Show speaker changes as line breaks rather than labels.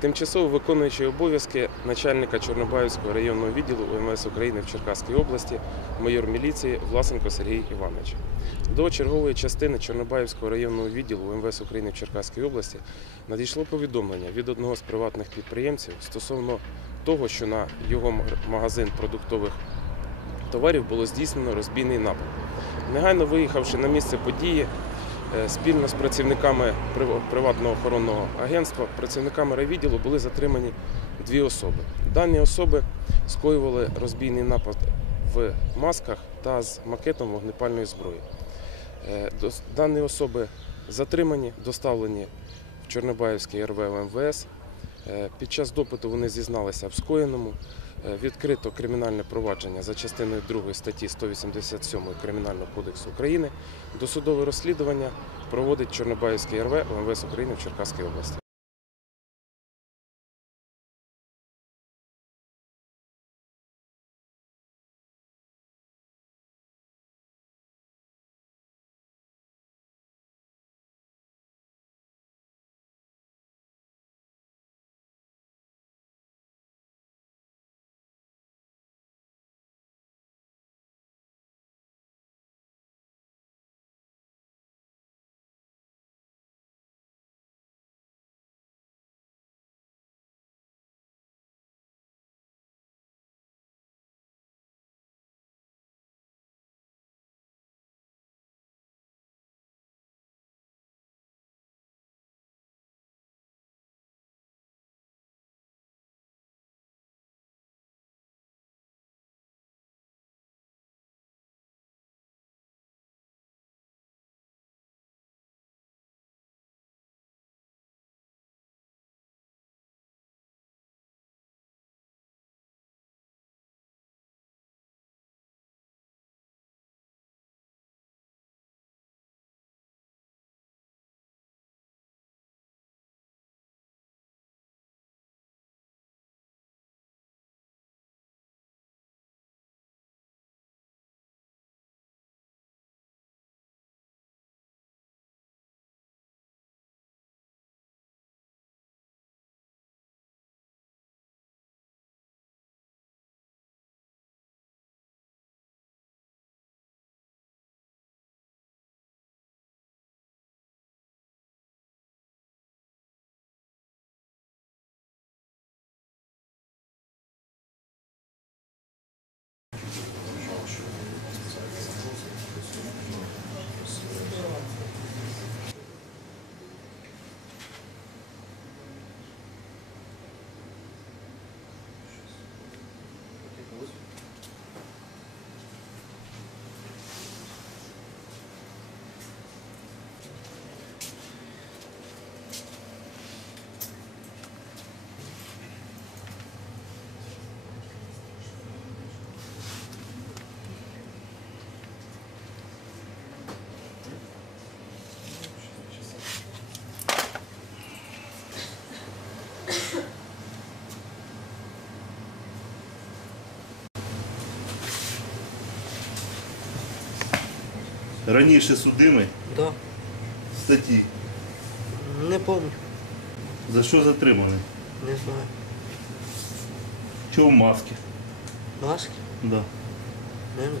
тимчасово виконуючий обов'язки начальника Чорнобаївського районного відділу УМС України в Черкаській області, майор міліції Власенко Сергій Іванович. До чергової частини Чорнобаївського районного відділу УМВС України в Черкаській області надійшло повідомлення від одного з приватних підприємців стосовно того, що на його магазин продуктових товарів було здійснено розбійний напад. Негайно виїхавши на місце події, спільно з працівниками приватного охоронного агентства, працівниками райвідділу були затримані дві особи. Дані особи скоювали розбійний напад в масках та з макетом вогнепальної зброї. Е, Дані особи затримані, доставлені в Чорнобаївський РВ МВС. Е, Під час допиту вони зізналися в скоєному. Е, Відкрито кримінальне провадження за частиною 2 статті 187 Кримінального кодексу України. Досудове розслідування проводить Чорнобаївський РВ МВС України в Черкаській області.
Раніше судимий
Да,
статті.
не помню,
За що затриманий?
не знаю.
Чого в масці?
Маски?
Да.
Не знаю.